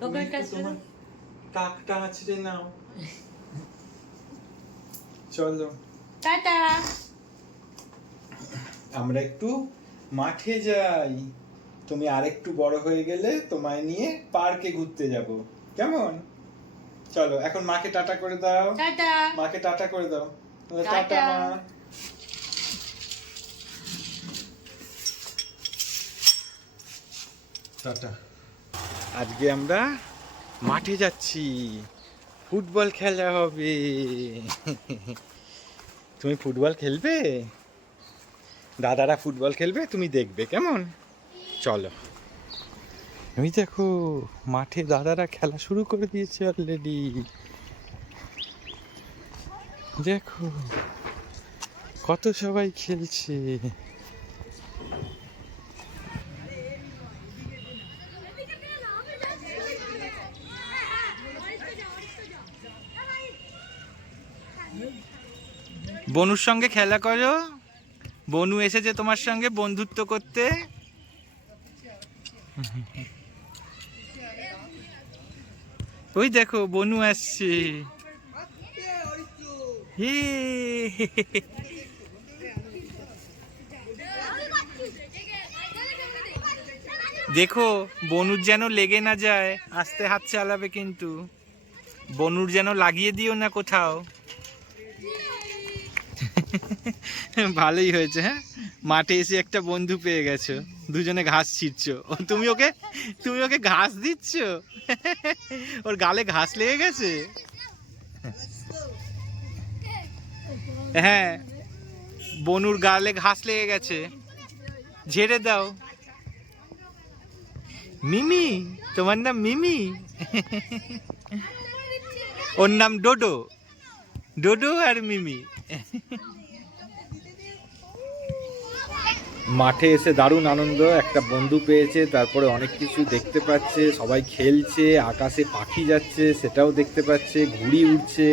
একটু কাছে তোমার কাকটা আছড়ে নাও চলো টাটা আমরা একটু মাঠে যাই। তুমি আরেকটু বড় হয়ে গেলে তোমায় নিয়ে পার্কে ঘুরতে যাব। কেমন? চলো এখন মাকে টাটা করে দাও। টাটা। মাকে টাটা করে দাও। টাটা। মা। টাটা। আজকে আমরা মাঠে যাচ্ছি। ফুটবল খেলা হবে। তুমি ফুটবল খেলবে? দাদারা ফুটবল খেলবে, তুমি দেখবে, কেমন? চলো। তুমি দেখো, মাঠে দাদারা খেলা শুরু করে দিয়েছে অলরেডি দেখো, কত সবাই খেলছে। বনুর সঙ্গে খেলা করো। বনু এসেছে তোমার সঙ্গে বন্ধুত্ব করতে। ওই দেখো, বনু আসছে। দেখো, বনুর যেন লেগে না যায়, আস্তে হাত চালাবে কিন্তু। বনুর যেন লাগিয়ে দিও না কোথাও। ভালোই হয়েছে হ্যাঁ? মাঠে এসে একটা বন্ধু পেয়ে গেছো, দুজনে ঘাস ছিটছো। তুমি ওকে তুমি ওকে ঘাস দিচ্ছ? ওর গালে ঘাস লেগে গেছে? হ্যাঁ বনুর গালে ঘাস লেগে গেছে। ঝেড়ে দাও। মিমি, তোমার নাম মিমি? ওর নাম ডোডো। ডোডো আর মিমি। মাঠে এসে দারুণ আনন্দ একটা বন্ধু পেয়েছে তারপরে অনেক কিছু দেখতে পাচ্ছে সবাই খেলছে আকাশে পাখি যাচ্ছে সেটাও দেখতে পাচ্ছে ঘুড়ি উঠছে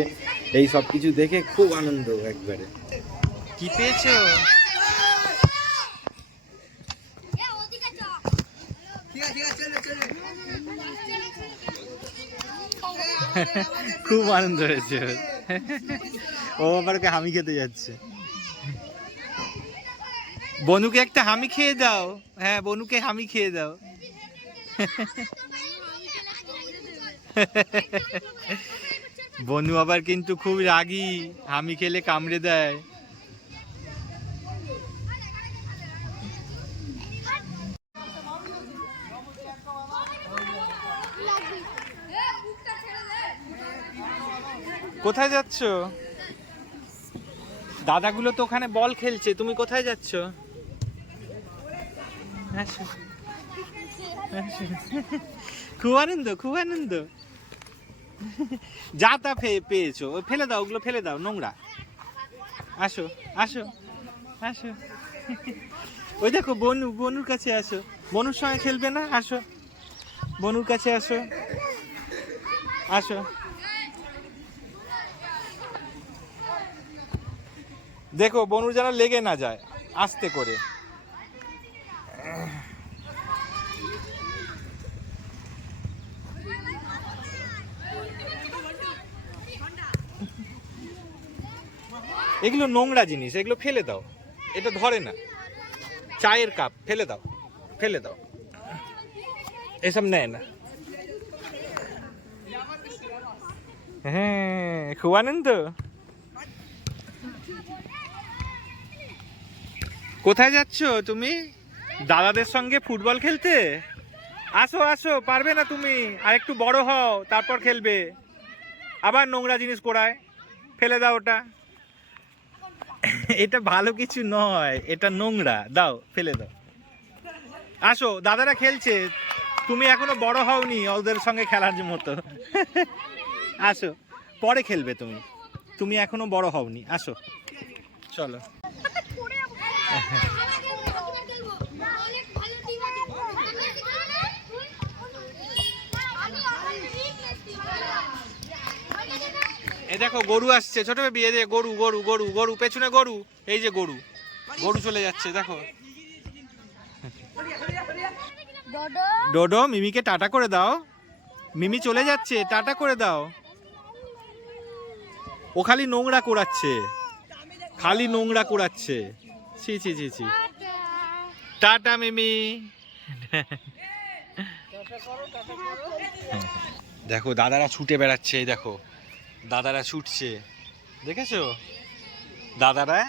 এই সব কিছু দেখে খুব আনন্দ একবারে কি পেয়েছ খুব আনন্দ হয়েছে। ও আবার ওকে হামি খেতে যাচ্ছে। বনুকে একটা হামি খেয়ে দাও। হ্যাঁ বনুকে হামি খেয়ে দাও। বনু আবার কিন্তু খুব রাগী, হামি খেলে কামড়ে দেয়। কোথায় যাচ্ছ? দাদাগুলো তো ওখানে বল খেলছে, তুমি কোথায় যাচ্ছ? আসো। আসো। খুব আনন্দ খুব আনন্দ। যা তা পেয়েছ ফেলে দাও, ওগুলো ফেলে দাও, নোংরা। আসো আসো আসো। ওই দেখো, বনু বনুর কাছে আসো। বনুর সঙ্গে খেলবে না? আসো। বনুর কাছে আসো। আসো। দেখো, বনুর যেন লেগে না যায়, আস্তে করে। এগুলো নোংরা জিনিস, এগুলো ফেলে দাও। এটা ধরে না। চায়ের কাপ, ফেলে দাও ফেলে দাও। এসব নেয় না। হ্যাঁ খুব আনন্দ। কোথায় যাচ্ছ তুমি? দাদাদের সঙ্গে ফুটবল খেলতে? আসো আসো, পারবে না তুমি। আর একটু বড় হও, তারপর খেলবে। আবার নোংরা জিনিস কোড়ায় ফেলে দাও ওটা। এটা ভালো কিছু নয়, এটা নোংরা। দাও, ফেলে দাও। আসো, দাদারা খেলছে। তুমি এখনও বড় হওনি ওদের সঙ্গে খেলার মতো। আসো, পরে খেলবে তুমি। তুমি এখনও বড় হওনি। আসো। চলো। এই দেখো, গরু আসছে। ছোট বেবি যে গরু গরু গরু গরু, পেছনে গরু, এই যে গরু। গরু চলে যাচ্ছে, দেখো। ডোডো, মিমিকে টাটা করে দাও। মিমি চলে যাচ্ছে, টাটা করে দাও। ও খালি নোংরা করাচ্ছে খালি নোংরা করাচ্ছে ছি ছি ছি ছি। টাটা। মিমি। দেখো দাদারা ছুটে বেড়াচ্ছে দেখো। দাদারা ছুটছে। দেখেছ? দাদারা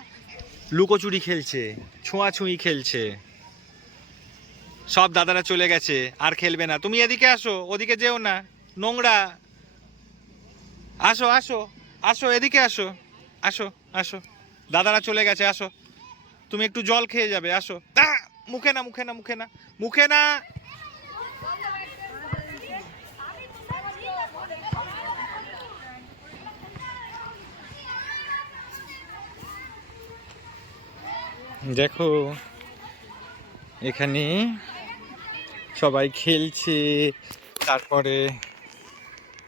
লুকোচুরি খেলছে ছোঁয়াছুঁই খেলছে। সব দাদারা চলে গেছে আর খেলবে না। তুমি এদিকে আসো ওদিকে যেও না। নোংরা। আসো আসো আসো এদিকে আসো। আসো আসো। দাদারা চলে গেছে আসো। তুমি একটু জল খেয়ে যাবে, আসো! মুখে না মুখে না মুখে না মুখে না দেখো, এখানে সবাই খেলছে, তারপরে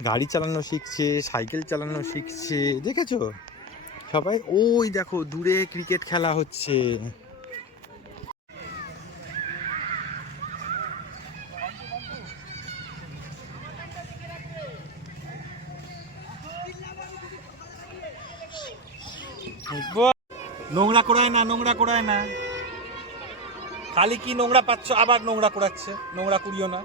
গাড়ি চালানো শিখছে, সাইকেল চালানো শিখছে, দেখেছ সবাই, ওই দেখো, দূরে ক্রিকেট খেলা হচ্ছে! নোংরা করায় না, নোংরা করায় না। খালি কি নোংরা পাচ্ছ, আবার নোংরা করাচ্ছে, নোংরা করিও না।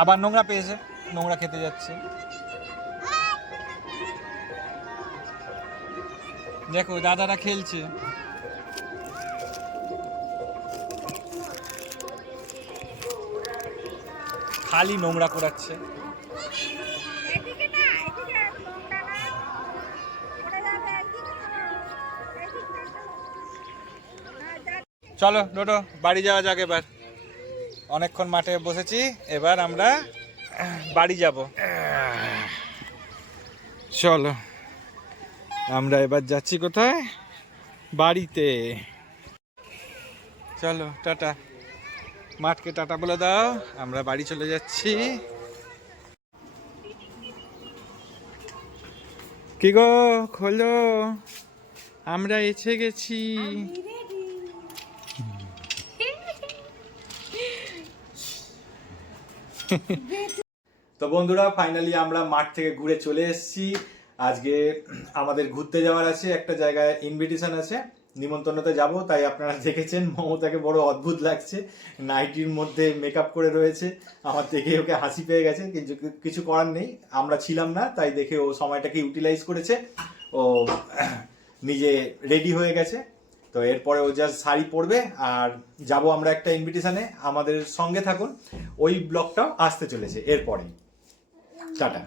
আবার নোংরা পেয়েছে। নোংরা খেতে যাচ্ছে। দেখো, দাদারা খেলছে। খালি নোংরা করাচ্ছে। চলো, ডোডো, বাড়ি যাওয়া যাক এবার। অনেকক্ষণ মাঠে বসেছি, এবার আমরা বাড়ি যাব। চলো আমরা এবার যাচ্ছি কোথায়? বাড়িতে। চলো টাটা। মাঠকে টাটা বলে দাও আমরা বাড়ি চলে যাচ্ছি। কি গো খোলো। আমরা এসে গেছি। তো বন্ধুরা ফাইনালি আমরা মাঠ থেকে ঘুরে চলে এসেছি। আজকে আমাদের ঘুরতে যাওয়ার আছে, একটা জায়গায় ইনভিটেশন আছে। নিমন্ত্রণতে যাব, তাই আপনারা দেখেছেন, মমতাকে বড় অদ্ভুত লাগছে। নাইটির মধ্যে মেকআপ করে রয়েছে, আমার দেখে ওকে হাসি পেয়ে গেছে, কিন্তু কিছু করার নেই। আমরা ছিলাম না, তাই দেখে ও সময়টাকে ইউটিলাইজ করেছে। ও নিজে রেডি হয়ে গেছে। তো এরপরে ও জাস্ট শাড়ি পরবে, আর যাব আমরা একটা ইনভিটেশনে আমাদের সঙ্গে থাকুন, ওই ব্লগটাও আসতে চলেছে, এরপরেই। টাটা